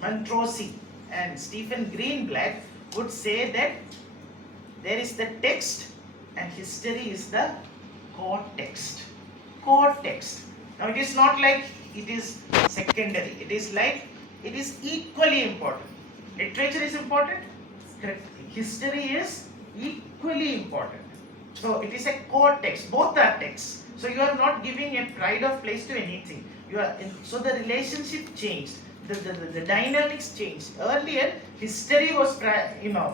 Montrose and Stephen Greenblatt would say that there is the text and history is the core text. Core text. Now it is not like it is secondary. It is like it is equally important. Literature is important. History is equally important. So it is a core text. Both are texts. So you are not giving a pride of place to anything. You are so the relationship changed. The dynamics changed. Earlier, history was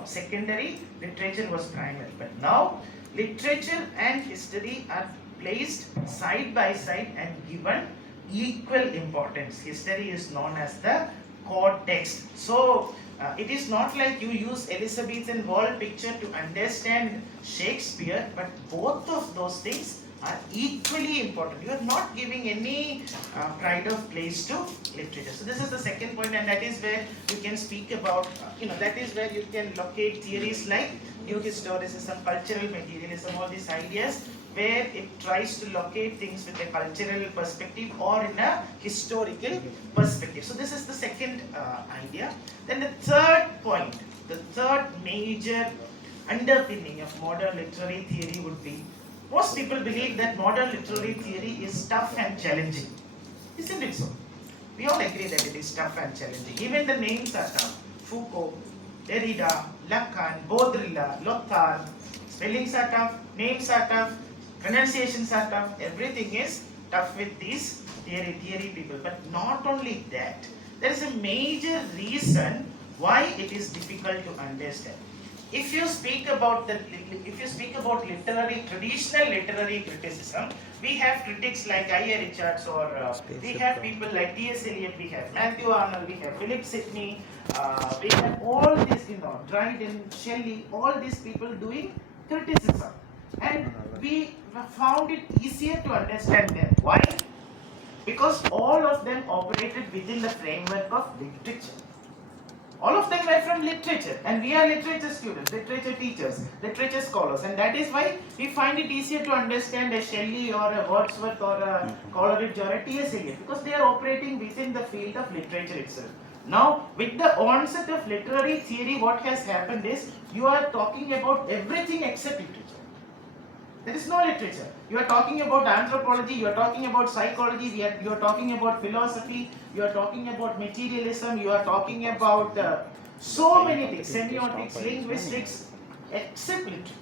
secondary, literature was primary. But now, literature and history are placed side by side and given equal importance. History is known as the core text. So, it is not like you use Elizabethan wall picture to understand Shakespeare, but both of those things are equally important. You are not giving any pride of place to literature. So this is the second point, and that is where you can speak about, that is where you can locate theories like new historicism, cultural materialism, all these ideas where it tries to locate things with a cultural perspective or in a historical perspective. So this is the second idea. Then the third point, the third major underpinning of modern literary theory would be, most people believe that modern literary theory is tough and challenging. Isn't it so? We all agree that it is tough and challenging. Even the names are tough. Foucault, Derrida, Lacan, Baudrillard, Lothar. Spellings are tough, names are tough, pronunciations are tough. Everything is tough with these theory people. But not only that, there is a major reason why it is difficult to understand. If you speak about traditional literary criticism, we have critics like I.A. Richards, or we have people like T.S. Eliot, we have Matthew Arnold, we have Philip Sidney, we have all these, Dryden, Shelley, all these people doing criticism, and we found it easier to understand them. Why? Because all of them operated within the framework of literature. All of them were from literature, and we are literature students, literature teachers, literature scholars, and that is why we find it easier to understand a Shelley or a Wordsworth or a Coleridge or a T.S. Eliot, because they are operating within the field of literature itself. Now, with the onset of literary theory, what has happened is you are talking about everything except literature. There is no literature. You are talking about anthropology, you are talking about psychology, you are talking about philosophy, you are talking about materialism, you are talking about so many things, semiotics, linguistics, except literature.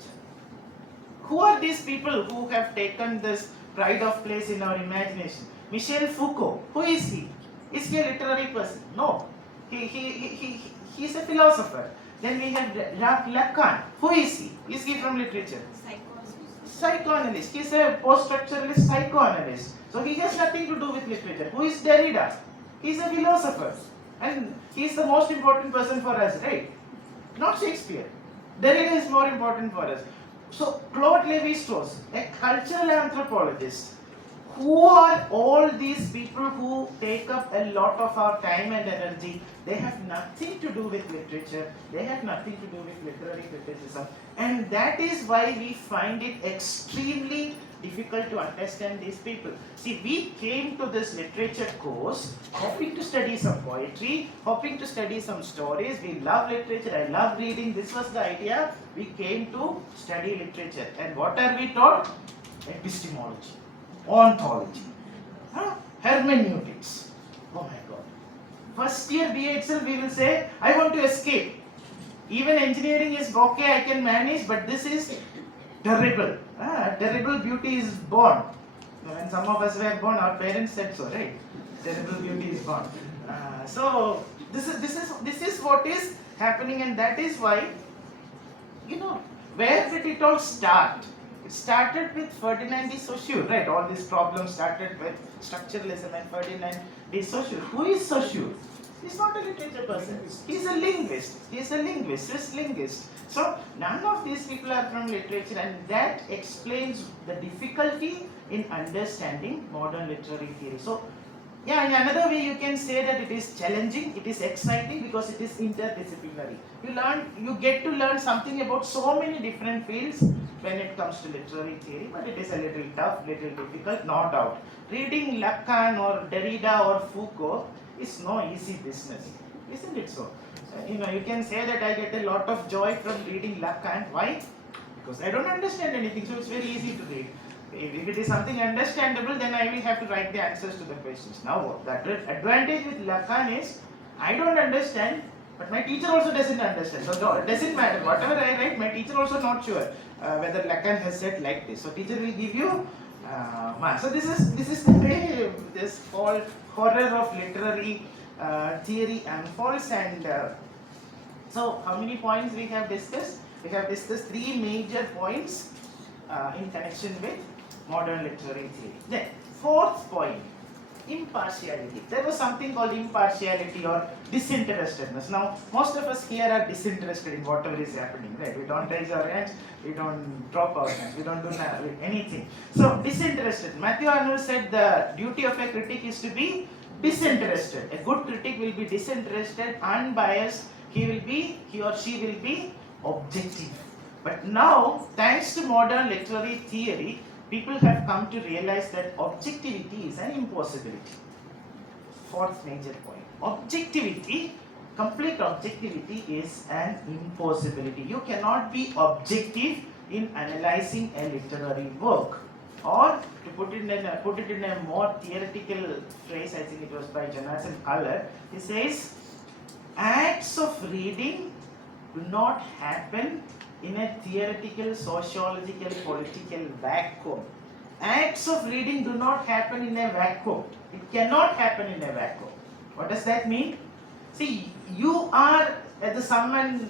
Who are these people who have taken this pride of place in our imagination? Michel Foucault. Who is he? Is he a literary person? No. He is a philosopher. Then we have Lacan. Who is he? Is he from literature? Psychoanalyst. He is a post-structuralist psychoanalyst. So he has nothing to do with literature. Who is Derrida? He is a philosopher. And he is the most important person for us, right? Not Shakespeare. Derrida is more important for us. So Claude Lévi-Strauss, a cultural anthropologist. Who are all these people who take up a lot of our time and energy? They have nothing to do with literature. They have nothing to do with literary criticism. And that is why we find it extremely difficult to understand these people. See, we came to this literature course hoping to study some poetry, hoping to study some stories. We love literature. I love reading. This was the idea. We came to study literature. And what are we taught? Epistemology, ontology, hermeneutics. Oh my God. First year BA itself we will say, I want to escape. Even engineering is okay, I can manage, but this is terrible. Terrible beauty is born. When some of us were born, our parents said so, right? Terrible beauty is born. So this is what is happening, and that is why, where did it all start? It started with Ferdinand de Saussure, right? All these problems started with structuralism and Ferdinand de Saussure. Who is Saussure? He's not a literature person. He's a linguist. He's a linguist, Swiss linguist. So none of these people are from literature, and that explains the difficulty in understanding modern literary theory. So, yeah, in another way you can say that it is challenging, it is exciting because it is interdisciplinary. You get to learn something about so many different fields when it comes to literary theory, but it is a little tough, little difficult, no doubt. Reading Lacan or Derrida or Foucault is no easy business. Isn't it so? You can say that I get a lot of joy from reading Lacan. Why? Because I don't understand anything, so it's very easy to read. If it is something understandable, then I will have to write the answers to the questions. Now, the advantage with Lacan is, I don't understand, but my teacher also doesn't understand. So it doesn't matter. Whatever I write, my teacher also not sure whether Lacan has said like this. So teacher will give you marks. So this is the way this whole horror of literary theory unfolds. And so how many points we have discussed? We have discussed 3 major points in connection with modern literary theory. Then 4th point, impartiality. There was something called impartiality or disinterestedness. Now most of us here are disinterested in whatever is happening, right? We don't raise our hands, we don't drop our hands, we don't do anything. So disinterested. Matthew Arnold said the duty of a critic is to be disinterested. A good critic will be disinterested, unbiased. He or she will be objective. But now, thanks to modern literary theory, people have come to realize that objectivity is an impossibility. 4th major point. Objectivity, complete objectivity is an impossibility. You cannot be objective in analyzing a literary work. Or to put it in a more theoretical phrase, I think it was by Jonathan Culler, he says, acts of reading do not happen in a theoretical, sociological, political vacuum. Acts of reading do not happen in a vacuum. It cannot happen in a vacuum. What does that mean? See, you are at the sum and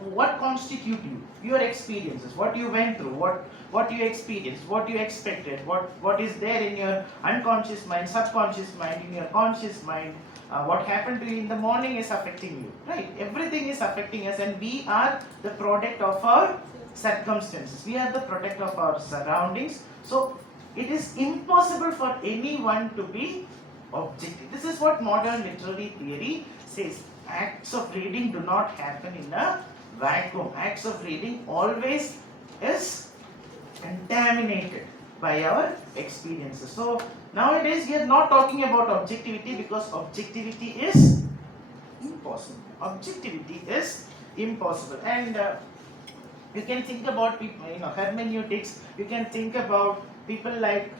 what constitute you? Your experiences, what you went through, what you experienced, what you expected, what is there in your unconscious mind, subconscious mind, in your conscious mind. What happened to you in the morning is affecting you, right? Everything is affecting us, and we are the product of our circumstances. We are the product of our surroundings. So it is impossible for anyone to be objective. This is what modern literary theory says. Acts of reading do not happen in a vacuum. Acts of reading always is contaminated by our experiences. So nowadays we are not talking about objectivity, because objectivity is impossible. Objectivity is impossible. And you can think about people, hermeneutics. You can think about people like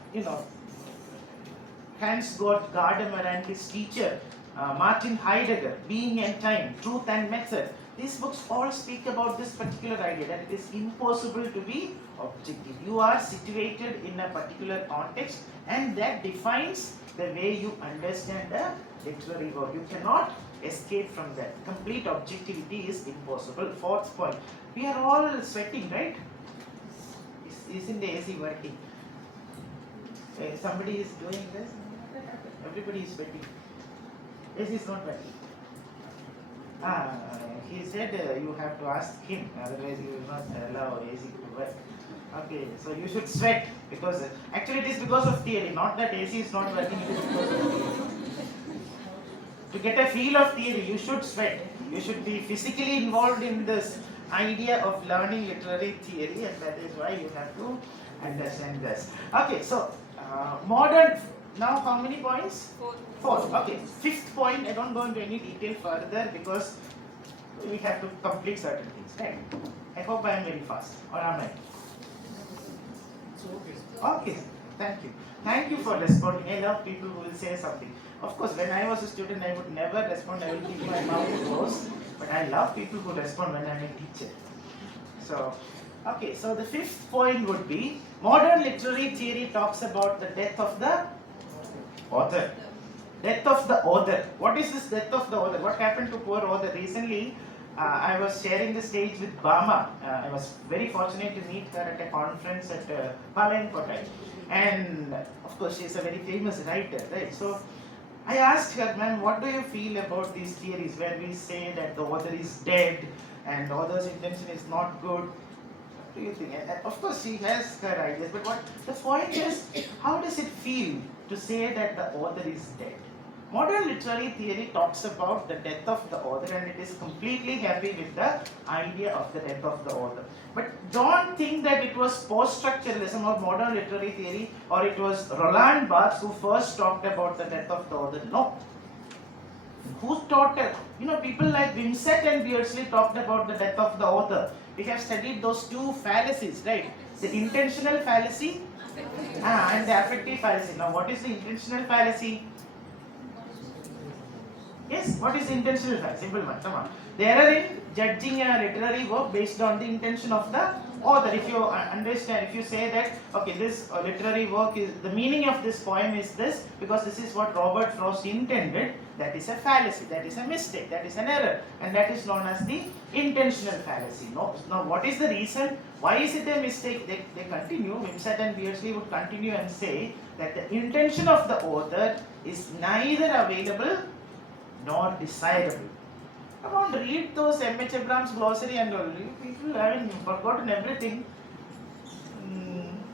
Hans Gadamer and his teacher Martin Heidegger, Being and Time, Truth and Method. These books all speak about this particular idea, that it is impossible to be objective. You are situated in a particular context, and that defines the way you understand a literary work. You cannot escape from that. Complete objectivity is impossible. 4th point. We are all sweating, right? Isn't the AC working? Somebody is doing this. Everybody is sweating. AC is not working. He said you have to ask him, otherwise you will not allow AC to work. Okay, so you should sweat, because actually it is because of theory, not that AC is not working, it is because of theory. To get a feel of theory, you should sweat. You should be physically involved in this idea of learning literary theory, and that is why you have to understand this. Okay, so modern, now how many points? 4. Okay, 5th point, I don't go into any detail further because we have to complete certain things, right? I hope I am very fast, or am I? Okay, thank you. Thank you for responding. I love people who will say something. Of course, when I was a student, I would never respond. I will keep my mouth closed. But I love people who respond when I'm a teacher. So, okay, so the 5th point would be, modern literary theory talks about the death of the author. Death of the author. What is this death of the author? What happened to poor author? Recently, I was sharing the stage with Bama. I was very fortunate to meet her at a conference at Palankotai. And of course, she is a very famous writer, right? So I asked her, ma'am, what do you feel about these theories where we say that the author is dead and the author's intention is not good? What do you think? And of course, she has her ideas, but what the point is, how does it feel to say that the author is dead? Modern literary theory talks about the death of the author, and it is completely happy with the idea of the death of the author. But don't think that it was post-structuralism or modern literary theory, or it was Roland Barthes who first talked about the death of the author. No. Who taught it? People like Wimsatt and Beardsley talked about the death of the author. We have studied those two fallacies, right? The intentional fallacy and the affective fallacy. Now, what is the intentional fallacy? Yes, what is intentional fallacy? Simple one, come on. The error in judging a literary work based on the intention of the author. If you understand, if you say that, okay, this literary work is, the meaning of this poem is this, because this is what Robert Frost intended, that is a fallacy, that is a mistake, that is an error, and that is known as the intentional fallacy. Now, what is the reason? Why is it a mistake? They continue, Wimsatt and Beardsley would continue and say that the intention of the author is neither available nor desirable. Come on, read those M.H. Abrams glossary and all. You people haven't forgotten everything.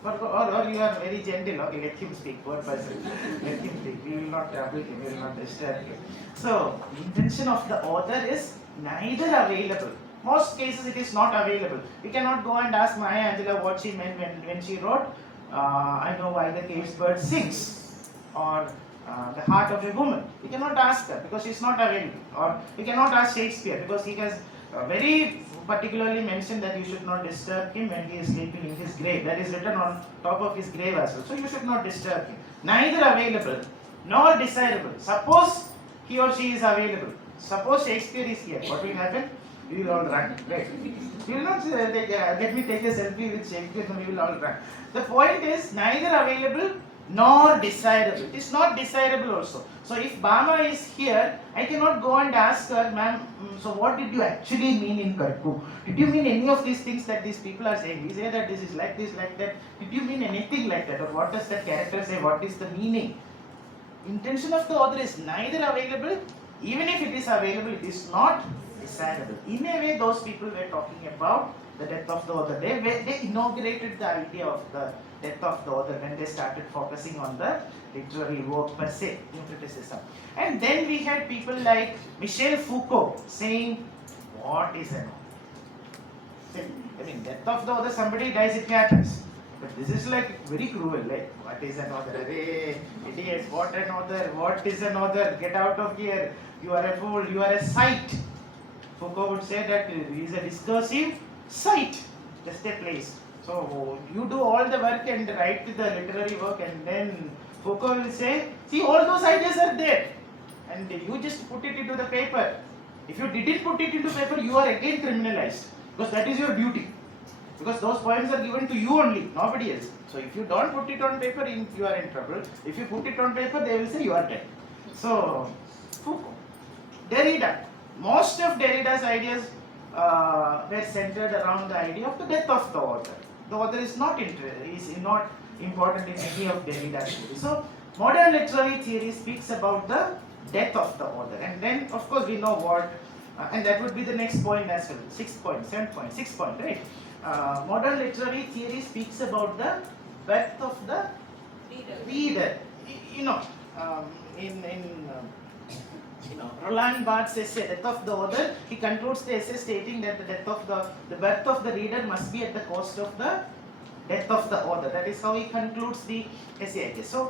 Or you are very gentle. Okay, let him speak. Poor person. Let him speak. We will not trouble him. We will not disturb him. So, the intention of the author is neither available. Most cases it is not available. We cannot go and ask Maya Angelou what she meant when she wrote, I know why the cave bird sings, or the heart of a woman. We cannot ask her because she is not available. Or we cannot ask Shakespeare because he has very particularly mentioned that you should not disturb him when he is sleeping in his grave. That is written on top of his grave as well. So you should not disturb him. Neither available nor desirable. Suppose he or she is available. Suppose Shakespeare is here. What will happen? We will all run. Right? We will not let me take a selfie with Shakespeare and we will all run. The point is neither available nor desirable. It is not desirable also. So if Bama is here, I cannot go and ask her, ma'am, so what did you actually mean in Karku? Did you mean any of these things that these people are saying? We say that this is like this, like that. Did you mean anything like that? Or what does that character say? What is the meaning? Intention of the author is neither available, even if it is available, it is not desirable. In a way, those people were talking about the death of the author. They inaugurated the idea of the death of the author when they started focusing on the literary work per se, new criticism. And then we had people like Michel Foucault saying, what is an author? I mean, death of the author, somebody dies, it happens. But this is like very cruel, like, what is an author? Hey, idiots, what an author? What is an author? Get out of here. You are a fool, you are a sight. Foucault would say that he is a discursive sight, just a place. So you do all the work and write the literary work, and then Foucault will say, see, all those ideas are there and you just put it into the paper. If you didn't put it into paper, you are again criminalized, because that is your duty. Because those poems are given to you only, nobody else. So if you don't put it on paper, you are in trouble. If you put it on paper, they will say you are dead. So, Foucault. Derrida. Most of Derrida's ideas were centered around the idea of the death of the author. The author is not important in any of Derrida's theories. So, modern literary theory speaks about the death of the author. And then, of course, we know what, and that would be the next point as well. 6th point, 7th point, 6th point, right? Modern literary theory speaks about the birth of the reader. Roland Barthes' essay, Death of the Author, he concludes the essay stating that the birth of the reader must be at the cost of the death of the author. That is how he concludes the essay, I guess. So,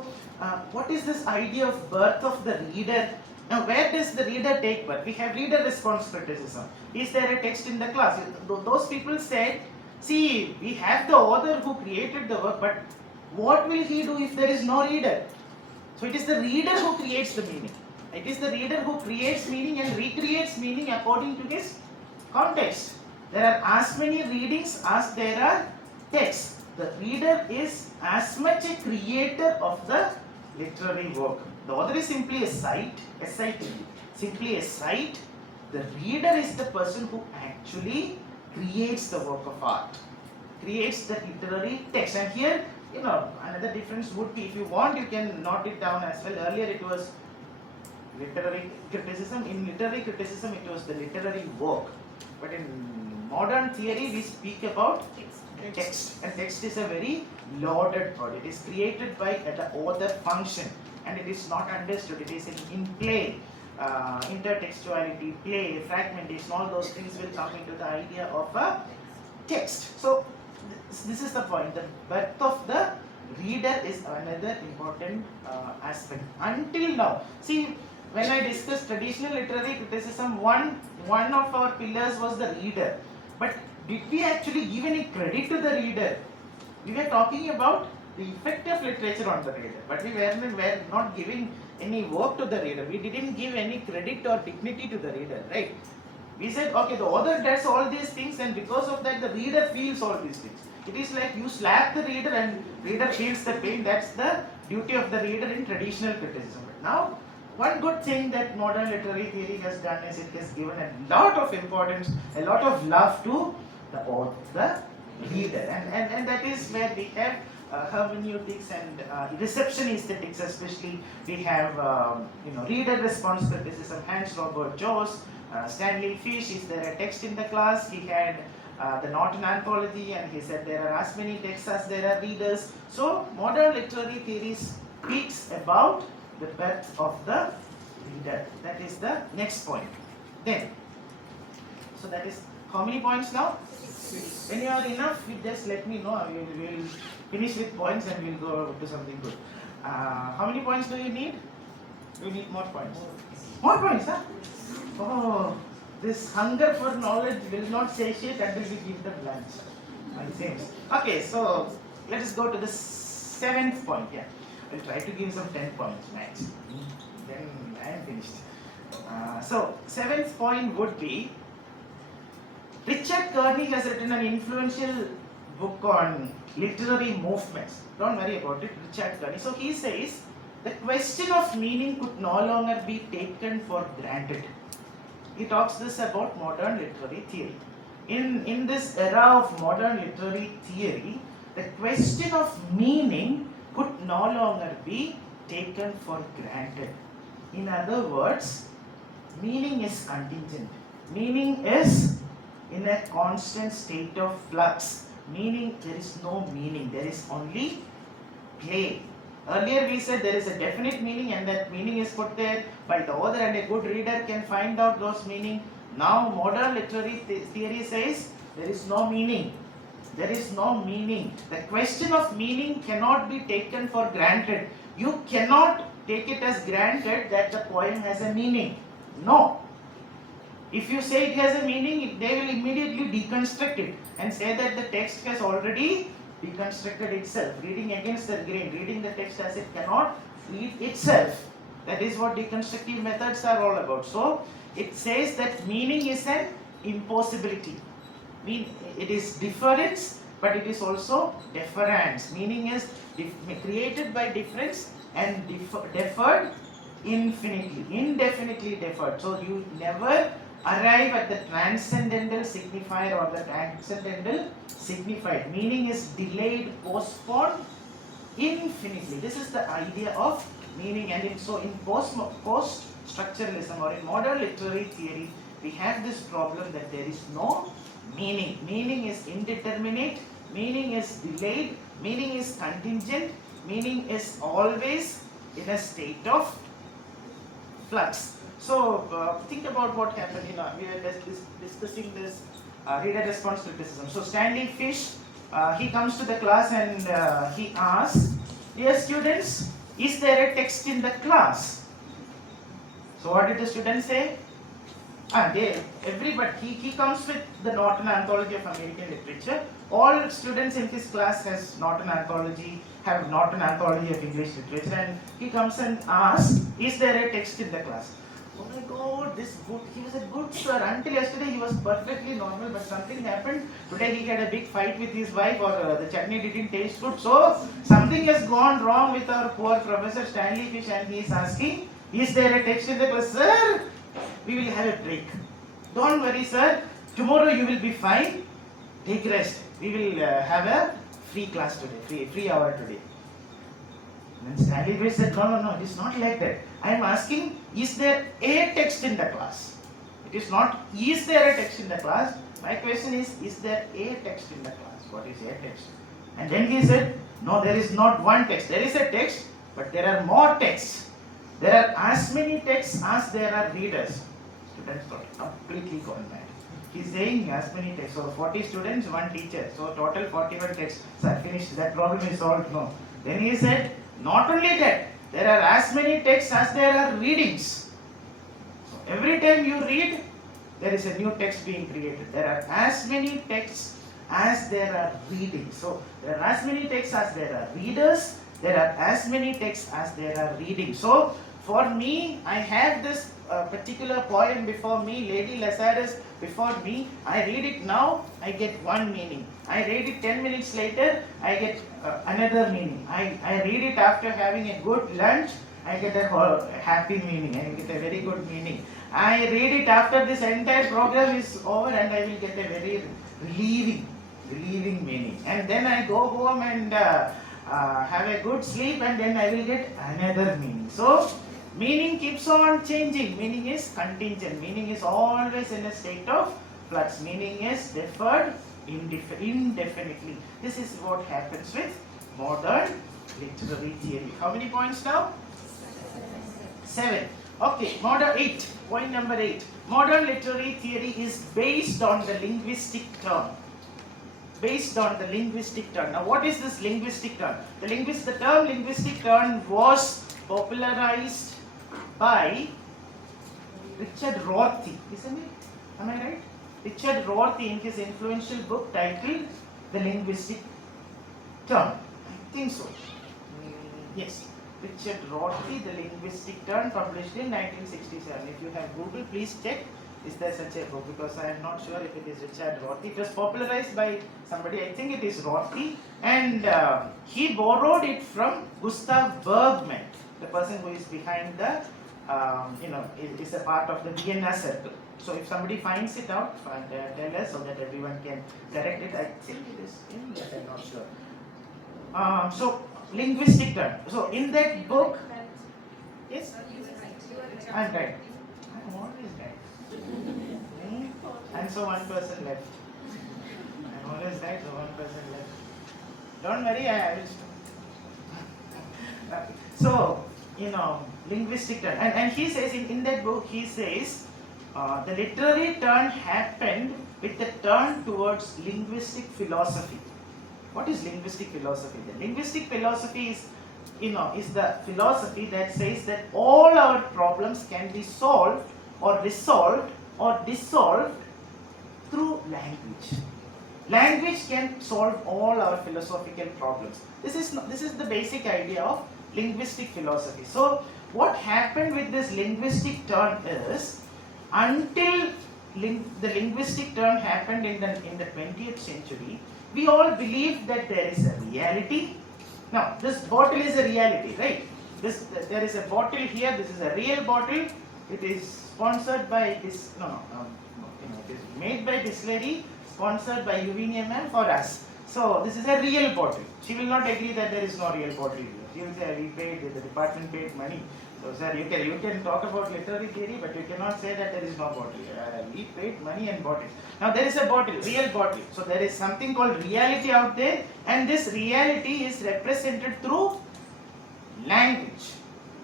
what is this idea of birth of the reader? Now, where does the reader take birth? We have reader response criticism. Is there a text in the class? Those people said, see, we have the author who created the work, but what will he do if there is no reader? So, it is the reader who creates the meaning. It is the reader who creates meaning and recreates meaning according to his context. There are as many readings as there are texts. The reader is as much a creator of the literary work. The author is simply a sight, simply a sight. The reader is the person who actually creates the work of art, creates the literary text. And here, another difference would be, if you want, you can note it down as well. Earlier it was literary criticism. In literary criticism, it was the literary work. But in modern theory, we speak about text. And text is a very loaded word. It is created by the author function, and it is not understood. It is in play. Intertextuality, play, fragmentation, all those things will come into the idea of a text. So, this is the point. The birth of the reader is another important aspect. Until now, see, when I discussed traditional literary criticism, one of our pillars was the reader. But did we actually give any credit to the reader? We were talking about the effect of literature on the reader, but we were not giving any work to the reader. We didn't give any credit or dignity to the reader, right? We said, okay, the author does all these things, and because of that, the reader feels all these things. It is like you slap the reader and reader feels the pain. That's the duty of the reader in traditional criticism. But now, one good thing that modern literary theory has done is it has given a lot of importance, a lot of love to the reader, and that is where we have hermeneutics and reception aesthetics. Especially we have reader response criticism. Hans Robert Joss, Stanley Fish. Is there a text in the class? He had the Norton Anthology, and he said there are as many texts as there are readers. So modern literary theory speaks about the birth of the reader. That is the next point. Then, so that is how many points now? When you are enough, you just let me know. We will finish with points and we'll go to something good. How many points do you need? You need more points. More points, huh? Oh, this hunger for knowledge will not satiate until we give them lunch. It seems. Okay, so let us go to the 7th point. Yeah, I'll try to give some 10 points max. Then I am finished. So 7th point would be, Richard Kearney has written an influential book on literary movements. Don't worry about it, Richard Kearney. So he says the question of meaning could no longer be taken for granted. He talks this about modern literary theory. In this era of modern literary theory, the question of meaning could no longer be taken for granted. In other words, meaning is contingent. Meaning is in a constant state of flux. Meaning, there is no meaning, there is only play. Earlier we said there is a definite meaning, and that meaning is put there by the author, and a good reader can find out those meaning. Now modern literary theory says there is no meaning. There is no meaning. The question of meaning cannot be taken for granted. You cannot take it as granted that the poem has a meaning. No. If you say it has a meaning, they will immediately deconstruct it and say that the text has already deconstructed itself, reading against the grain, reading the text as it cannot read itself. That is what deconstructive methods are all about. So it says that meaning is an impossibility. It is difference, but it is also deference. Meaning is created by difference and deferred indefinitely deferred. So you never arrive at the transcendental signifier or the transcendental signified. Meaning is delayed, postponed infinitely. This is the idea of meaning. And in post-structuralism or in modern literary theory, we have this problem that there is no meaning. Meaning is indeterminate, meaning is delayed, meaning is contingent, meaning is always in a state of flux. So think about what happened. We were discussing this reader response criticism. So Stanley Fish, he comes to the class and he asks, "Dear students, is there a text in the class?" So what did the students say? He comes with the Norton Anthology of American Literature. All students in his class have Norton Anthology of English Literature, and he comes and asks, "Is there a text in the class?" Oh my God, he was a good sir. Until yesterday he was perfectly normal, but something happened. Today he had a big fight with his wife, or the chutney didn't taste good. So something has gone wrong with our poor Professor Stanley Fish, and he is asking, "Is there a text in the class?" Sir, we will have a break. Don't worry, sir. Tomorrow you will be fine. Take rest. We will have a free class today, free hour today. And then Stanley Fish said, No, it is not like that. I am asking, is there a text in the class? It is not, is there a text in the class? My question is there a text in the class? What is a text? And then he said, no, there is not one text. There is a text, but there are more texts. There are as many texts as there are readers. Students got completely gone mad. He's saying as many texts. So 40 students, one teacher. So total 41 texts. So I finished. That problem is solved. No. Then he said, not only that, there are as many texts as there are readings. Every time you read, there is a new text being created. There are as many texts as there are readings. So there are as many texts as there are readers. There are as many texts as there are readings. So for me, I have this particular poem before me, Lady Lazarus before me. I read it now, I get one meaning. I read it 10 minutes later, I get another meaning. I read it after having a good lunch, I get a happy meaning, I get a very good meaning. I read it after this entire program is over and I will get a very relieving meaning. And then I go home and have a good sleep and then I will get another meaning. So meaning keeps on changing. Meaning is contingent. Meaning is always in a state of flux. Meaning is deferred indefinitely. This is what happens with modern literary theory. How many points now? 7. Okay, modern 8. Point number 8. Modern literary theory is based on the linguistic term. Based on the linguistic term. Now, what is this linguistic term? The term linguistic term was popularized by Richard Rorty, isn't it? Am I right? Richard Rorty in his influential book titled The Linguistic Term. I think so. Yes. Richard Rorty, The Linguistic Term, published in 1967. If you have Google, please check. Is there such a book? Because I am not sure if it is Richard Rorty. It was popularized by somebody, I think it is Rorty, and he borrowed it from Gustav Bergman, the person who is behind the, is a part of the Vienna Circle. So if somebody finds it out, tell us so that everyone can correct it. I think it is in that, I'm not sure. So linguistic term. So in that book, yes, I'm right. I'm always right. And so one person left. I'm always right, so one person left. Don't worry, I will. So, linguistic turn. And he says, in that book, he says, the literary turn happened with the turn towards linguistic philosophy. What is linguistic philosophy? The linguistic philosophy is, is the philosophy that says that all our problems can be solved or resolved or dissolved through language. Language can solve all our philosophical problems. This is the basic idea of linguistic philosophy. So what happened with this linguistic turn is, until the linguistic turn happened in the 20th century, we all believed that there is a reality. Now, this bottle is a reality, right? There is a bottle here. This is a real bottle. It is sponsored by this. It is made by this lady, sponsored by UVM for us. So this is a real bottle. She will not agree that there is no real bottle here. She will say, we paid, the department paid money. So sir, you can talk about literary theory, but you cannot say that there is no bottle. We paid money and bought it. Now there is a bottle, real bottle. So there is something called reality out there, and this reality is represented through language.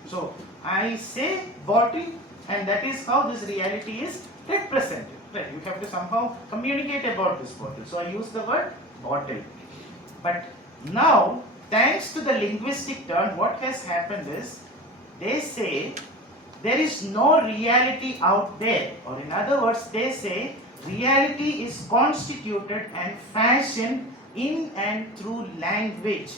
So I say bottle, and that is how this reality is represented. Right? You have to somehow communicate about this bottle. So I use the word bottle. But now, thanks to the linguistic turn, what has happened is, they say there is no reality out there, or in other words, they say reality is constituted and fashioned in and through language.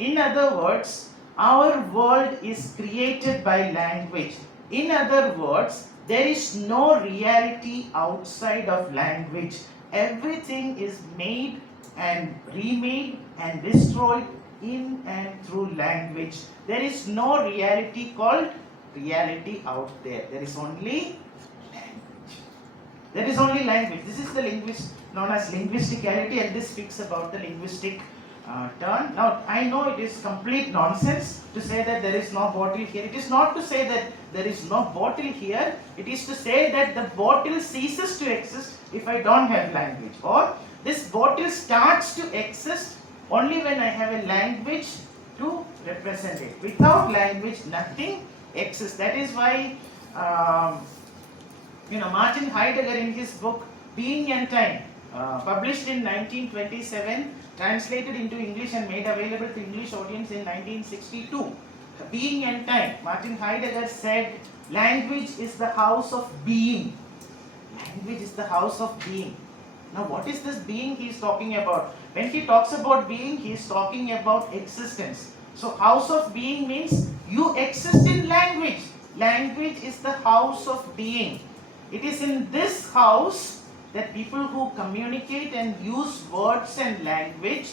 In other words, our world is created by language. In other words, there is no reality outside of language. Everything is made and remade and destroyed in and through language. There is no reality called reality out there. There is only language. There is only language. This is the known as linguisticality, and this speaks about the linguistic turn. Now, I know it is complete nonsense to say that there is no bottle here. It is not to say that there is no bottle here. It is to say that the bottle ceases to exist if I don't have language. Or this bottle starts to exist only when I have a language to represent it. Without language, nothing exists. That is why, Martin Heidegger in his book Being and Time, published in 1927, translated into English and made available to English audience in 1962. being and time. Martin Heidegger said language is the house of being. Language is the house of being. Now what is this being he is talking about? When he talks about being, he is talking about existence. So house of being means you exist in language. Language is the house of being. It is in this house that people who communicate and use words and language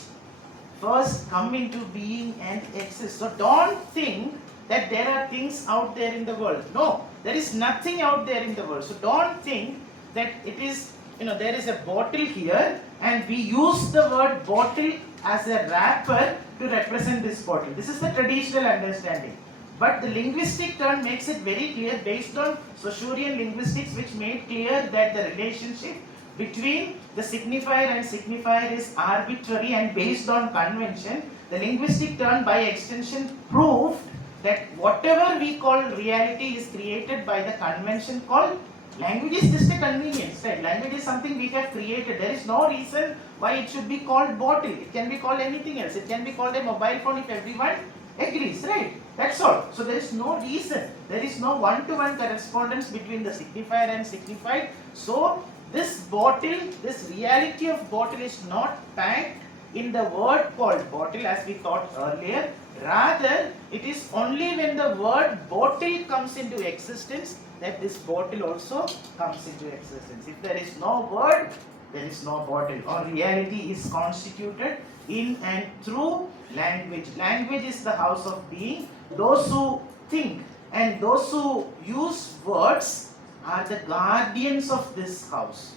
first come into being and exist. So don't think that there are things out there in the world. No, there is nothing out there in the world. So don't think that it is, there is a bottle here and we use the word bottle as a wrapper to represent this bottle. This is the traditional understanding. But the linguistic turn makes it very clear based on Saussurean linguistics, which made clear that the relationship between the signifier and signifier is arbitrary and based on convention. The linguistic turn by extension proved that whatever we call reality is created by the convention called language. Is just a convenience, right? Language is something we have created. There is no reason why it should be called bottle. It can be called anything else. It can be called a mobile phone if everyone agrees, right? That's all. So there is no reason. There is no one-to-one correspondence between the signifier and signified. So this bottle, this reality of bottle is not packed in the word called bottle as we thought earlier. Rather, it is only when the word bottle comes into existence that this bottle also comes into existence. If there is no word, there is no bottle. Or reality is constituted in and through language. Language is the house of being. Those who think and those who use words are the guardians of this house.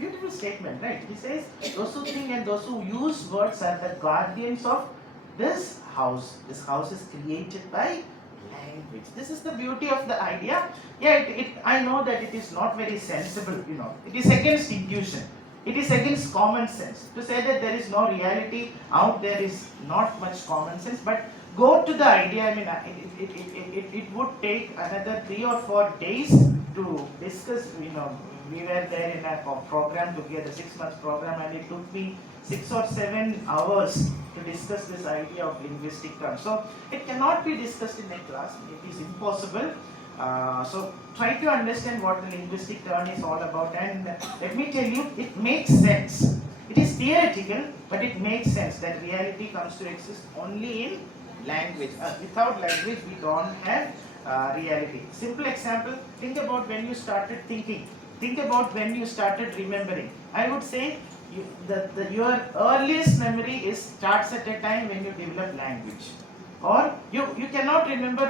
Beautiful statement, right? He says those who think and those who use words are the guardians of this house. This house is created by language. This is the beauty of the idea. Yeah, I know that it is not very sensible, It is against intuition. It is against common sense. To say that there is no reality out there is not much common sense, but go to the idea. It would take another 3 or 4 days to discuss, we were there in a program together, 6 months program, and it took me 6 or 7 hours to discuss this idea of linguistic terms. So it cannot be discussed in a class. It is impossible. So try to understand what the linguistic turn is all about, and let me tell you, it makes sense. It is theoretical, but it makes sense that reality comes to exist only in language. Without language, we don't have reality. Simple example, think about when you started thinking. Think about when you started remembering. I would say your earliest memory starts at a time when you develop language. Or you cannot remember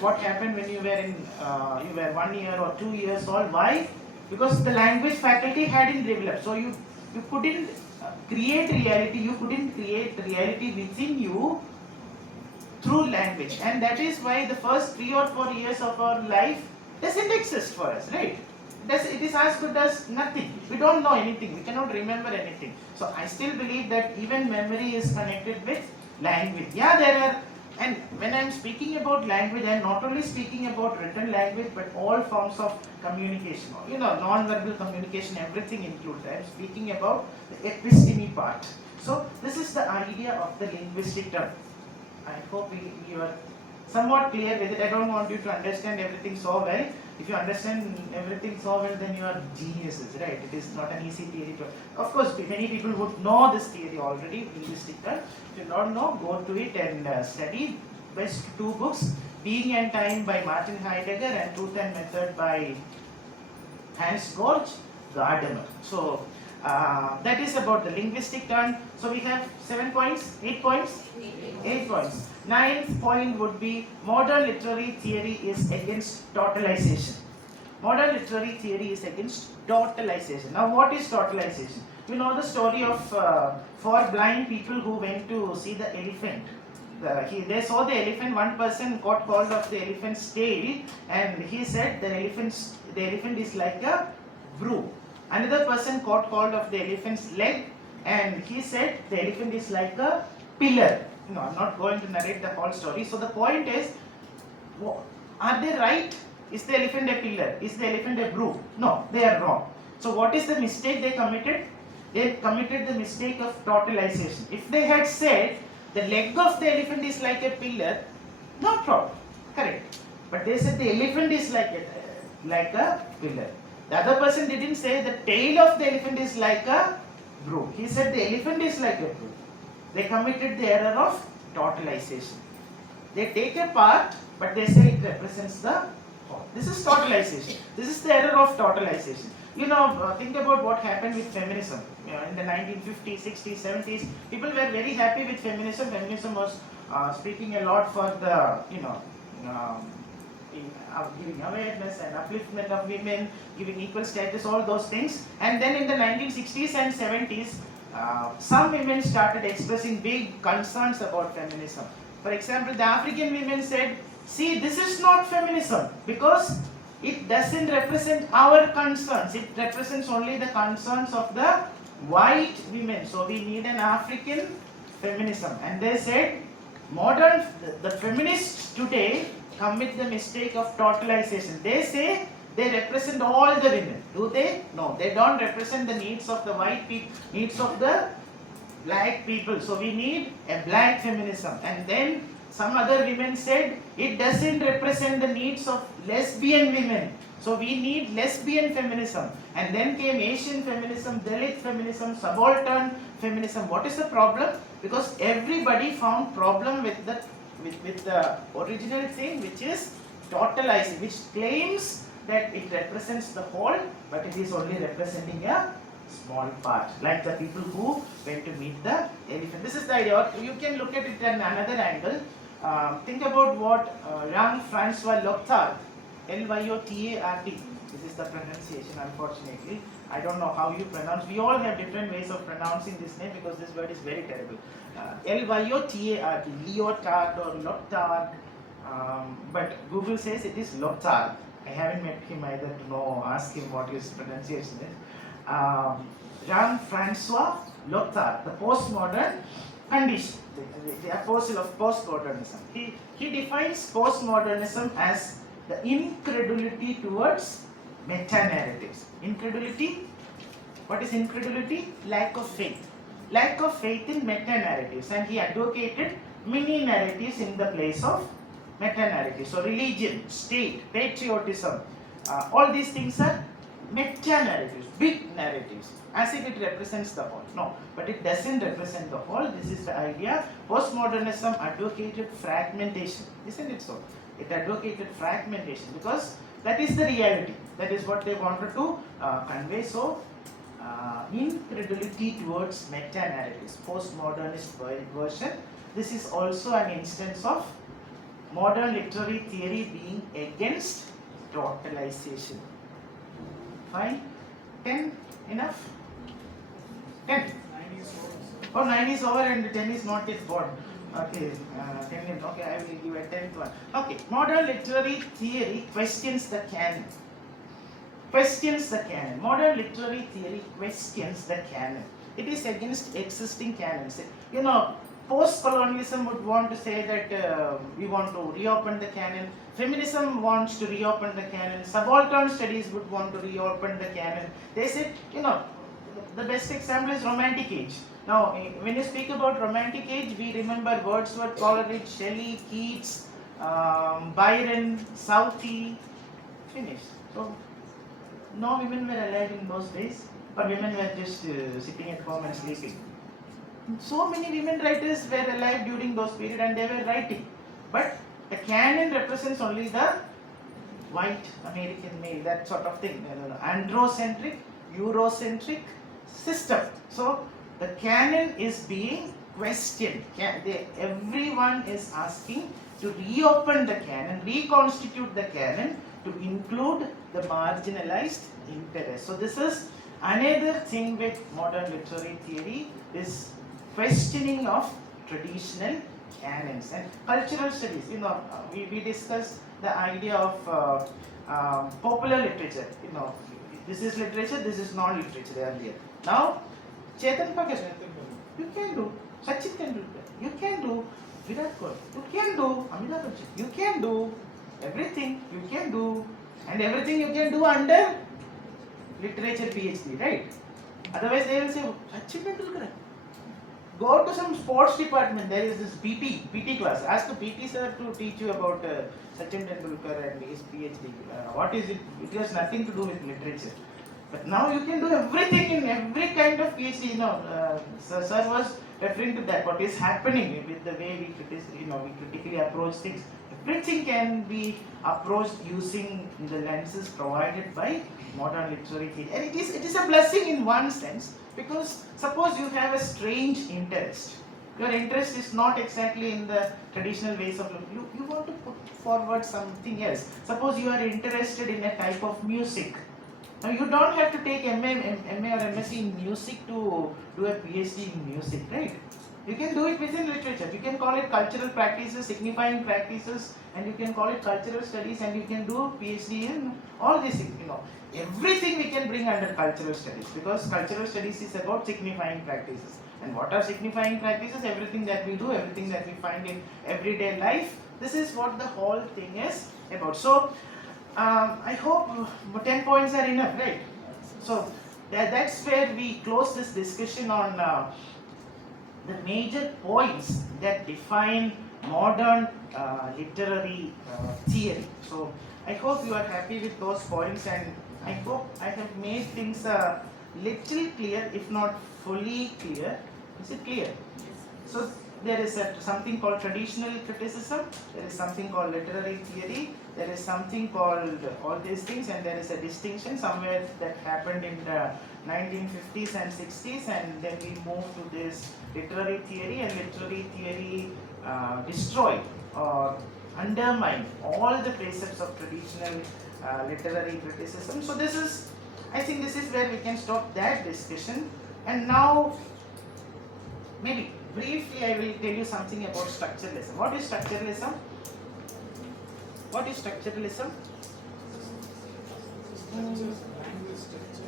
what happened when you were 1 year or 2 years old. Why? Because the language faculty hadn't developed. So you couldn't create reality. You couldn't create reality within you through language, and that is why the first 3 or 4 years of our life doesn't exist for us, right? It is as good as nothing. We don't know anything. We cannot remember anything. So I still believe that even memory is connected with language. Yeah, there are, and when I am speaking about language, I am not only speaking about written language, but all forms of communication. Non-verbal communication, everything included. I am speaking about the episteme part. So this is the idea of the linguistic term. I hope you are somewhat clear with it. I don't want you to understand everything so well. If you understand everything so well, then you are geniuses, right? It is not an easy theory to. Of course, many people would know this theory already, linguistic term. If you don't know, go to it and study. Best 2 books, Being and Time by Martin Heidegger and Truth and Method by Hans Georg Gadamer. So that is about the linguistic turn. So we have 7 points, 8 points, 8 points. 9th point would be modern literary theory is against tautolization. Modern literary theory is against tautolization. Now what is tautolization? You know the story of 4 blind people who went to see the elephant. They saw the elephant. One person caught hold of the elephant's tail and he said the elephant is like a broom. Another person caught hold of the elephant's leg and he said the elephant is like a pillar. I'm not going to narrate the whole story. So the point is, are they right? Is the elephant a pillar? Is the elephant a broom? No, they are wrong. So what is the mistake they committed? They committed the mistake of tautolization. If they had said the leg of the elephant is like a pillar, No problem. Correct. But they said the elephant is like a pillar. The other person didn't say the tail of the elephant is like a broom. He said the elephant is like a broom. They committed the error of totalization. They take a part, but they say it represents the whole. This is totalization. This is the error of totalization. Think about what happened with feminism. In the 1950s, 60s, 70s, people were very happy with feminism. Feminism was speaking a lot for the, giving awareness and upliftment of women, giving equal status, all those things. And then in the 1960s and 70s, some women started expressing big concerns about feminism. For example, the African women said, see, this is not feminism because it doesn't represent our concerns. It represents only the concerns of the white women. So we need an African feminism. And they said, the feminists today commit the mistake of totalization. They say they represent all the women. Do they? No, they don't represent the needs of the white people, needs of the black people. So we need a black feminism. And then some other women said it doesn't represent the needs of lesbian women. So we need lesbian feminism. And then came Asian feminism, Dalit feminism, subaltern feminism. What is the problem? Because everybody found problem with the original thing, which is totalizing, which claims that it represents the whole, but it is only representing a small part, like the people who went to meet the elephant. This is the idea. You can look at it at another angle. Think about what Jean-Francois Lyotard, Lyotard, this is the pronunciation, unfortunately. I don't know how you pronounce. We all have different ways of pronouncing this name because this word is very terrible. Lyotard, Lyotard or Lyotard, but Google says it is Lyotard. I haven't met him either to know, ask him what his pronunciation is. Jean-Francois Lyotard, the postmodern condition, the apostle of postmodernism. He defines postmodernism as the incredulity towards meta-narratives. Incredulity, what is incredulity? Lack of faith. Lack of faith in meta-narratives, and he advocated mini-narratives in the place of meta-narratives. So religion, state, patriotism, all these things are meta-narratives, big narratives, as if it represents the whole. No, but it doesn't represent the whole. This is the idea. Postmodernism advocated fragmentation. Isn't it so? It advocated fragmentation because that is the reality. That is what they wanted to convey. So, incredulity towards meta-narratives, postmodernist version. This is also an instance of modern literary theory being against totalization. Fine? 10 enough? 10? 9 is over. Oh, 9 is over and 10 is not yet born. Okay, 10 is, okay, I will give a 10th one. Okay, modern literary theory questions the canon. Questions the canon. Modern literary theory questions the canon. It is against existing canons. Post-colonialism would want to say that we want to reopen the canon. Feminism wants to reopen the canon. Subaltern studies would want to reopen the canon. They said, the best example is Romantic Age. Now, when you speak about Romantic Age, we remember Wordsworth, Coleridge, Shelley, Keats, Byron, Southey, finished. So, no women were alive in those days, but women were just sitting at home and sleeping. So many women writers were alive during those periods and they were writing. But the canon represents only the white American male, that sort of thing. Androcentric, Eurocentric system. So the canon is being questioned. Everyone is asking to reopen the canon, reconstitute the canon to include the marginalized interest. So this is another thing with modern literary theory, is questioning of traditional canons. And cultural studies, we discussed the idea of popular literature. This is literature, this is non-literature earlier. Now, Chetan Bhagat, you can do. Sachin can do. You can do. Virat Kohli, you can do. Amitabh Bachchan, you can do. Everything you can do. And everything you can do under literature PhD, right? Otherwise they will say, Sachin Tendulkar. Go to some sports department. There is this PT class. Ask the PT sir to teach you about Sachin Tendulkar and his PhD. What is it? It has nothing to do with literature. But now you can do everything in every kind of PhD. Sir was referring to that. What is happening with the way we critically approach things. Everything can be approached using the lenses provided by modern literary theory. And it is a blessing in one sense, because suppose you have a strange interest. Your interest is not exactly in the traditional ways of looking. You want to put forward something else. Suppose you are interested in a type of music. Now you don't have to take MA or MSc in music to do a PhD in music, right? You can do it within literature. You can call it cultural practices, signifying practices, and you can call it cultural studies, and you can do PhD in all these things. Everything we can bring under cultural studies, because cultural studies is about signifying practices. And what are signifying practices? Everything that we do, everything that we find in everyday life. This is what the whole thing is about. So, I hope 10 points are enough, right? So, that's where we close this discussion on the major points that define modern literary theory. So, I hope you are happy with those points, and I hope I have made things a little clear, if not fully clear. Is it clear? So, there is something called traditional criticism, there is something called literary theory, there is something called all these things, and there is a distinction somewhere that happened in the 1950s and 60s, and then we move to this literary theory, and literary theory destroyed or undermine all the precepts of traditional literary criticism. So this is, I think this is where we can stop that discussion. And now, maybe briefly I will tell you something about structuralism. What is structuralism? What is structuralism?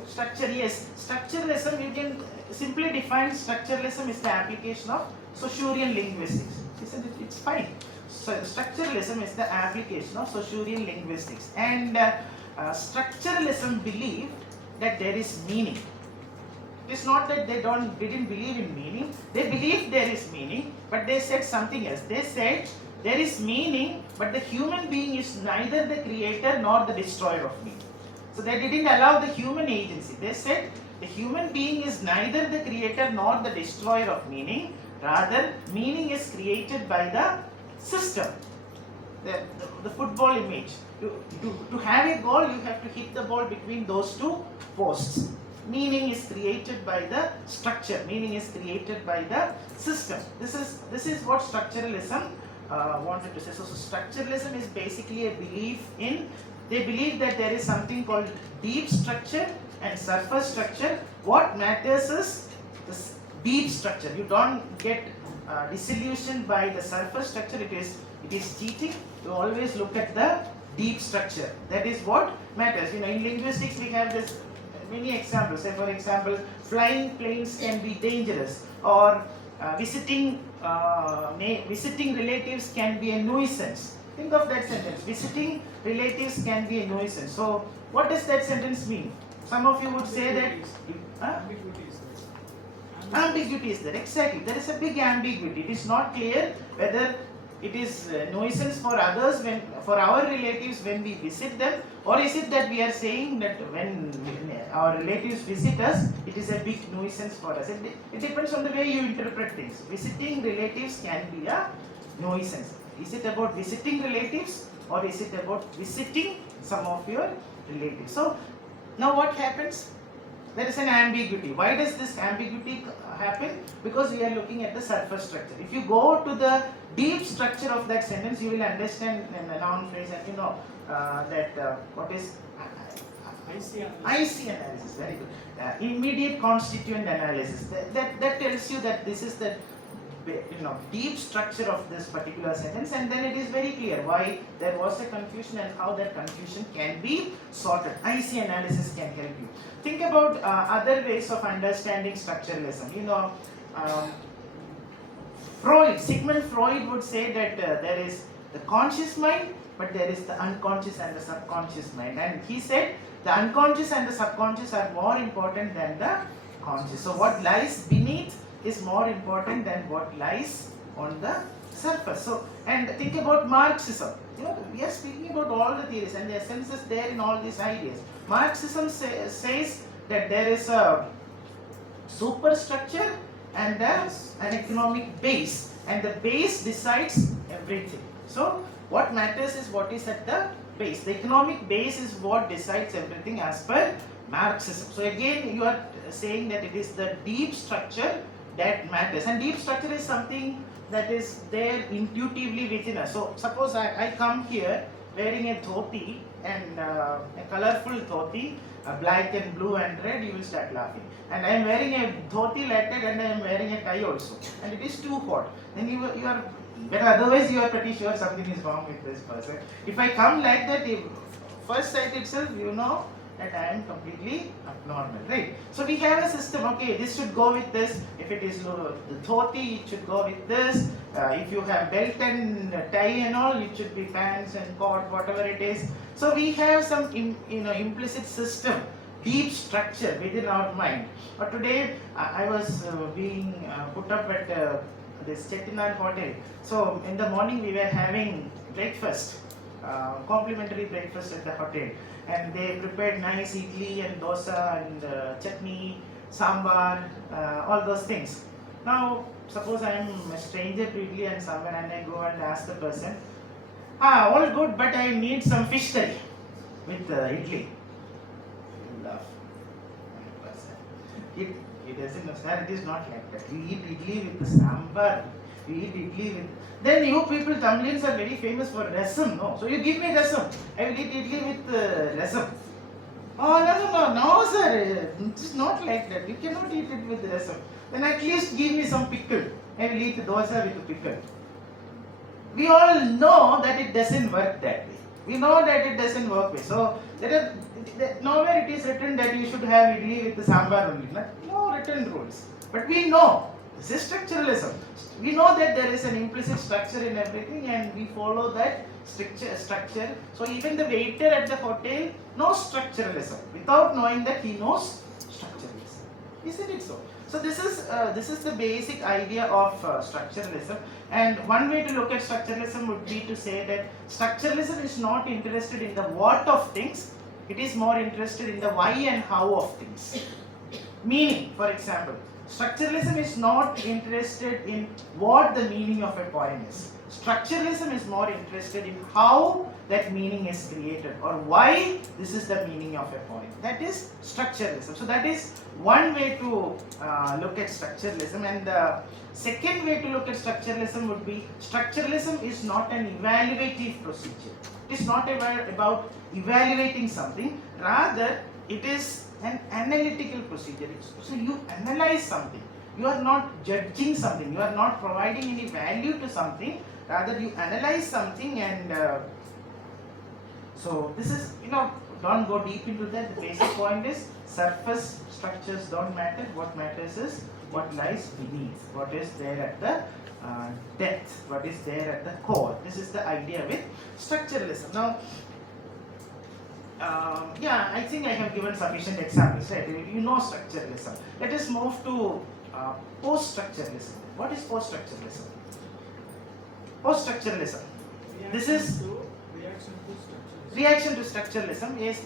Structure, yes. Structuralism, you can simply define structuralism is the application of Saussurean linguistics. Isn't it? It's fine. So structuralism is the application of Saussurean linguistics, and structuralism believed that there is meaning. It's not that they didn't believe in meaning. They believed there is meaning, but they said something else. They said there is meaning, but the human being is neither the creator nor the destroyer of meaning. So they didn't allow the human agency. They said the human being is neither the creator nor the destroyer of meaning. Rather, meaning is created by the system. The football image. To have a goal, you have to hit the ball between those two posts. Meaning is created by the structure. Meaning is created by the system. This is what structuralism wanted to say. So structuralism is basically a belief in. They believe that there is something called deep structure and surface structure. What matters is the deep structure. You don't get disillusioned by the surface structure. It is cheating. You always look at the deep structure. That is what matters. In linguistics we have this many examples. Say for example, flying planes can be dangerous, or visiting relatives can be a nuisance. Think of that sentence. Visiting relatives can be a nuisance. So what does that sentence mean? Some of you would say that ambiguity is there. Exactly. There is a big ambiguity. It is not clear whether it is nuisance for others, for our relatives when we visit them, or is it that we are saying that when our relatives visit us, it is a big nuisance for us. It depends on the way you interpret things. Visiting relatives can be a nuisance. Is it about visiting relatives, or is it about visiting some of your relatives? So now what happens? There is an ambiguity. Why does this ambiguity happen? Because we are looking at the surface structure. If you go to the deep structure of that sentence, you will understand a noun phrase, and what is IC analysis. Very good. Immediate constituent analysis. That tells you that this is the deep structure of this particular sentence, and then it is very clear why there was a confusion and how that confusion can be sorted. IC analysis can help you. Think about other ways of understanding structuralism. Sigmund Freud would say that there is the conscious mind, but there is the unconscious and the subconscious mind, and he said the unconscious and the subconscious are more important than the conscious. So what lies beneath is more important than what lies on the surface. So, and think about Marxism. You know, we are speaking about all the theories, and the essence is there in all these ideas. Marxism says that there is a superstructure and an economic base, and the base decides everything. So, what matters is what is at the base. The economic base is what decides everything as per Marxism. So, again, you are saying that it is the deep structure that matters, and deep structure is something that is there intuitively within us. So, suppose I come here wearing a dhoti and a colorful dhoti, black and blue and red, you will start laughing. And I am wearing a dhoti latte and I am wearing a tie also, and it is too hot. Then you are, but otherwise you are pretty sure something is wrong with this person. If I come like that, first sight itself, you know that I am completely abnormal, right? So we have a system. Okay, this should go with this. If it is the dhoti, it should go with this. If you have belt and tie and all, it should be pants and coat, whatever it is. So we have some implicit system, deep structure within our mind. But today I was being put up at this Chettinad hotel. So in the morning we were having breakfast, complimentary breakfast at the hotel, and they prepared nice idli and dosa and chutney, sambar, all those things. Now suppose I am a stranger to idli and sambar, and I go and ask the person, all good, but I need some fish curry with idli. You laugh. It doesn't know, sir, it is not like that. We eat idli with the sambar. We eat idli with. Then you people, Tamilians, are very famous for rasam, no? So you give me rasam. I will eat idli with rasam. Oh, no, sir. It's not like that. You cannot eat it with rasam. Then at least give me some pickle. I will eat dosa with pickle. We all know that it doesn't work that way. We know that it doesn't work way. So nowhere it is written that you should have idli with the sambar only. No written rules. But we know this is structuralism. We know that there is an implicit structure in everything, and we follow that structure. So even the waiter at the hotel knows structuralism without knowing that he knows structuralism. Isn't it so? So this is the basic idea of structuralism. And one way to look at structuralism would be to say that structuralism is not interested in the what of things, it is more interested in the why and how of things. Meaning, for example, structuralism is not interested in what the meaning of a poem is. Structuralism is more interested in how that meaning is created, or why this is the meaning of a poem. That is structuralism. So that is one way to look at structuralism. And the second way to look at structuralism would be, structuralism is not an evaluative procedure. It is not about evaluating something, rather it is an analytical procedure. So you analyze something. You are not judging something. You are not providing any value to something. Rather, you analyze something, and so this is, don't go deep into that. The basic point is, surface structures don't matter. What matters is what lies beneath, what is there at the depth, what is there at the core. This is the idea with structuralism. Now, I think I have given sufficient examples, right? You know structuralism. Let us move to post-structuralism. What is post-structuralism? Post-structuralism. This is reaction to structuralism. Yes,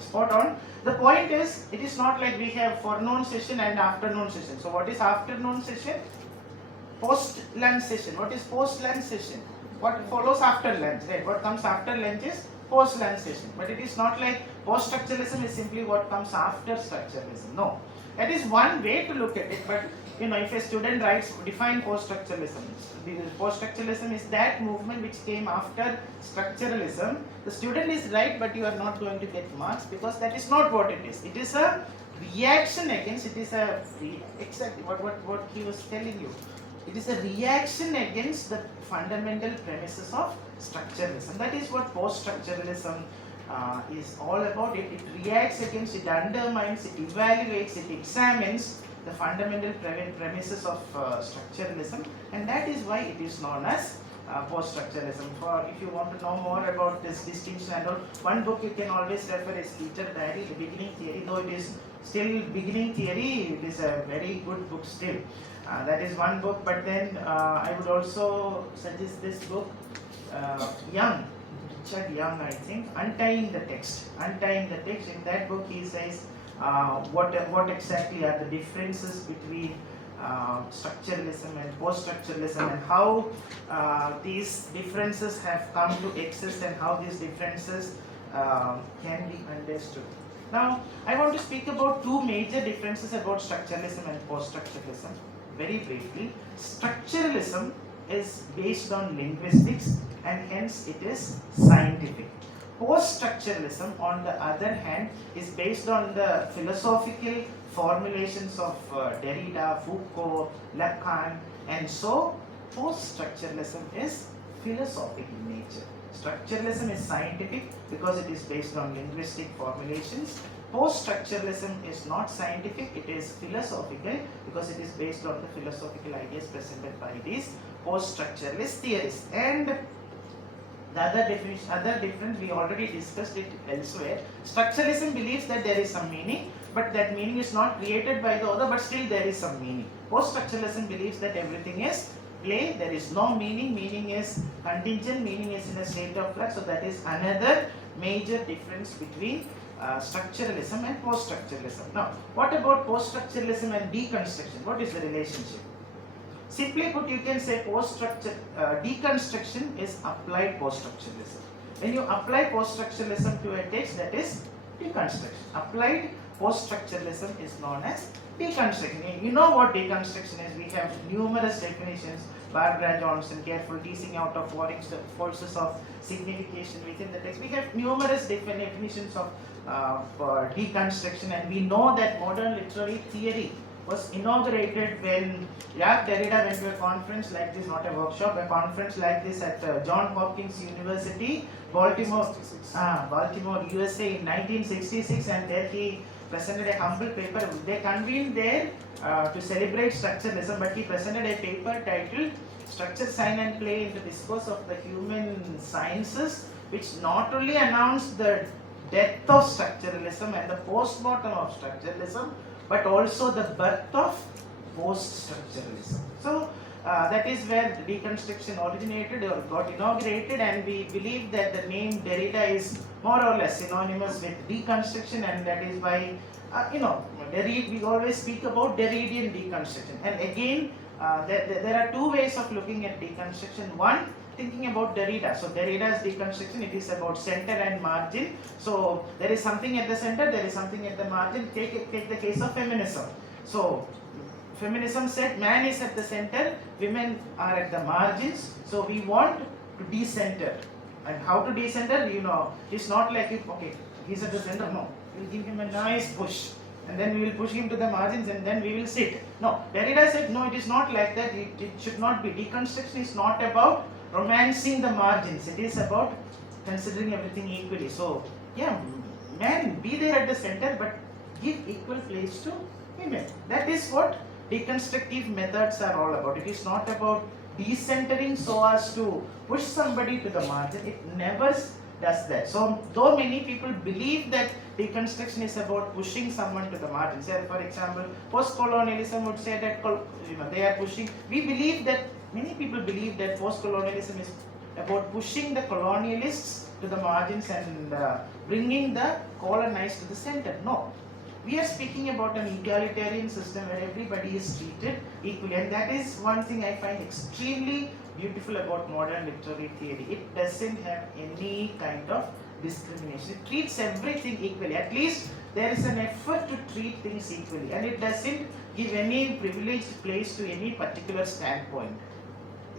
spot on. The point is, it is not like we have forenoon session and afternoon session. So what is afternoon session? Post-lunch session. What is post-lunch session? What follows after lunch, right? What comes after lunch is post-lunch session. But it is not like post-structuralism is simply what comes after structuralism. No. That is one way to look at it, but if a student writes define post-structuralism, post-structuralism is that movement which came after structuralism. The student is right, but you are not going to get marks, because that is not what it is. It is a reaction against, exactly what he was telling you. It is a reaction against the fundamental premises of structuralism. That is what post-structuralism is all about. It reacts against, it undermines, it evaluates, it examines the fundamental premises of structuralism, and that is why it is known as post-structuralism. For if you want to know more about this distinction and all, one book you can always refer is Teacher Diary, The Beginning Theory. Though it is still beginning theory, it is a very good book still. That is one book. But then I would also suggest this book, Richard Young, I think, Untying the Text. Untying the Text. In that book, he says what exactly are the differences between structuralism and post-structuralism, and how these differences have come to exist, and how these differences can be understood. Now, I want to speak about two major differences about structuralism and post-structuralism very briefly. Structuralism is based on linguistics, and hence it is scientific. Post-structuralism, on the other hand, is based on the philosophical formulations of Derrida, Foucault, Lacan, and so post-structuralism is philosophic in nature. Structuralism is scientific because it is based on linguistic formulations. Post-structuralism is not scientific, it is philosophical because it is based on the philosophical ideas presented by these post-structuralist theorists. And the other difference, we already discussed it elsewhere. Structuralism believes that there is some meaning, but that meaning is not created by the author, but still there is some meaning. Post-structuralism believes that everything is play, there is no meaning, meaning is contingent, meaning is in a state of flux. So that is another major difference between structuralism and post-structuralism. Now, what about post-structuralism and deconstruction? What is the relationship? Simply put, you can say deconstruction is applied post-structuralism. When you apply post-structuralism to a text, that is deconstruction. Applied post-structuralism is known as deconstruction. You know what deconstruction is. We have numerous definitions. Barbara Johnson, careful teasing out of forces of signification within the text. We have numerous definitions of deconstruction, and we know that modern literary theory was inaugurated when Jacques Derrida went to a conference like this, not a workshop, a conference like this at Johns Hopkins University, Baltimore, USA in 1966, and there he presented a humble paper. They convened there to celebrate structuralism, but he presented a paper titled Structure, Sign and Play in the Discourse of the Human Sciences, which not only announced the death of structuralism and the post-mortem of structuralism, but also the birth of post-structuralism. So that is where the deconstruction originated or got inaugurated, and we believe that the name Derrida is more or less synonymous with deconstruction, and that is why we always speak about Derridian deconstruction. And again, there are two ways of looking at deconstruction. One, thinking about Derrida. So Derrida's deconstruction, it is about center and margin. So there is something at the center, there is something at the margin. Take the case of feminism. So feminism said man is at the center, women are at the margins. So we want to decenter. And how to decenter? It's not like he's at the center. No, we'll give him a nice push, and then we will push him to the margins, and then we will sit. No, Derrida said no, it is not like that. It should not be. Deconstruction is not about romancing the margins. It is about considering everything equally. So yeah, men be there at the center, but give equal place to women. That is what deconstructive methods are all about. It is not about decentering so as to push somebody to the margin. It never does that. So though many people believe that deconstruction is about pushing someone to the margin, say for example post-colonialism would say that they are pushing, we believe that many people believe that post-colonialism is about pushing the colonialists to the margins and bringing the colonized to the center. No, we are speaking about an egalitarian system where everybody is treated equally, and that is one thing I find extremely beautiful about modern literary theory. It doesn't have any kind of discrimination. It treats everything equally. At least there is an effort to treat things equally, and it doesn't give any privileged place to any particular standpoint.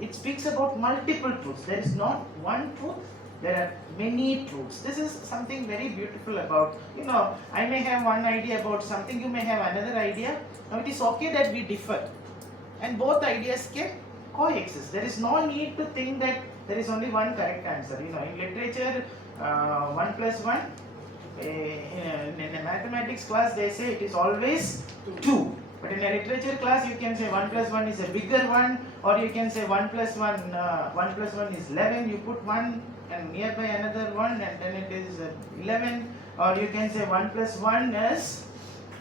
It speaks about multiple truths. There is not one truth, there are many truths. This is something very beautiful about, I may have one idea about something, you may have another idea. Now it is okay that we differ, and both ideas can coexist. There is no need to think that there is only one correct answer. In literature, 1 plus 1, in a mathematics class they say it is always 2. But in a literature class, you can say 1 plus 1 is a bigger one, or you can say 1 plus 1 is 11. You put 1 and nearby another 1, and then it is 11. Or you can say 1 plus 1 is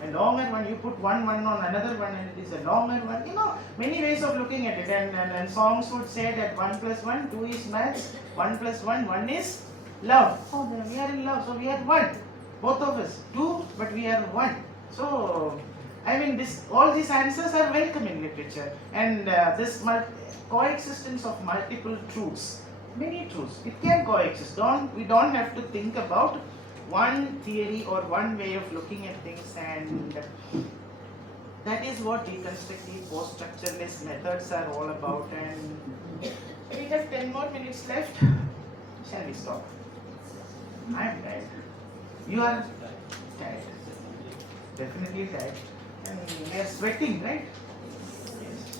a longer one. You put 1 on another one, and it is a longer one. You know, many ways of looking at it. And songs would say that 1 plus 1, 2 is maths. 1 plus 1, 1 is love. Oh, then we are in love, so we are 1. Both of us 2, but we are 1. So I mean, all these answers are welcome in literature, and this coexistence of multiple truths, many truths, it can coexist. We don't have to think about one theory or one way of looking at things, and that is what deconstructive post-structuralist methods are all about. And we have 10 more minutes left. Shall we stop? I am tired. You are tired. Definitely tired. And we are sweating, right? Yes.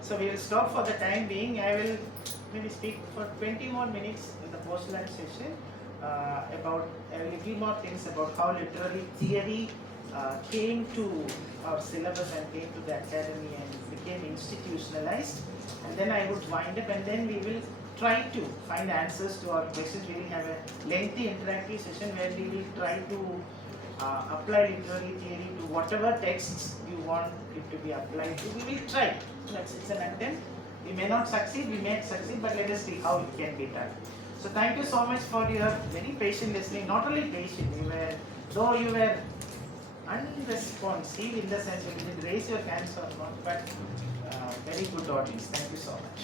So we will stop for the time being. I will maybe speak for 20 more minutes in the post-lunch session about a little more things about how literary theory came to our syllabus and came to the academy and became institutionalized. And then I would wind up, and then we will try to find answers to our questions. We will have a lengthy interactive session where we will try to apply literary theory to whatever texts you want it to be applied to. We will try. It's an attempt. We may not succeed, we may succeed, but let us see how it can be done. So thank you so much for your very patient listening. Not only patient, though you were unresponsive in the sense you didn't raise your hands or not, but very good audience. Thank you so much.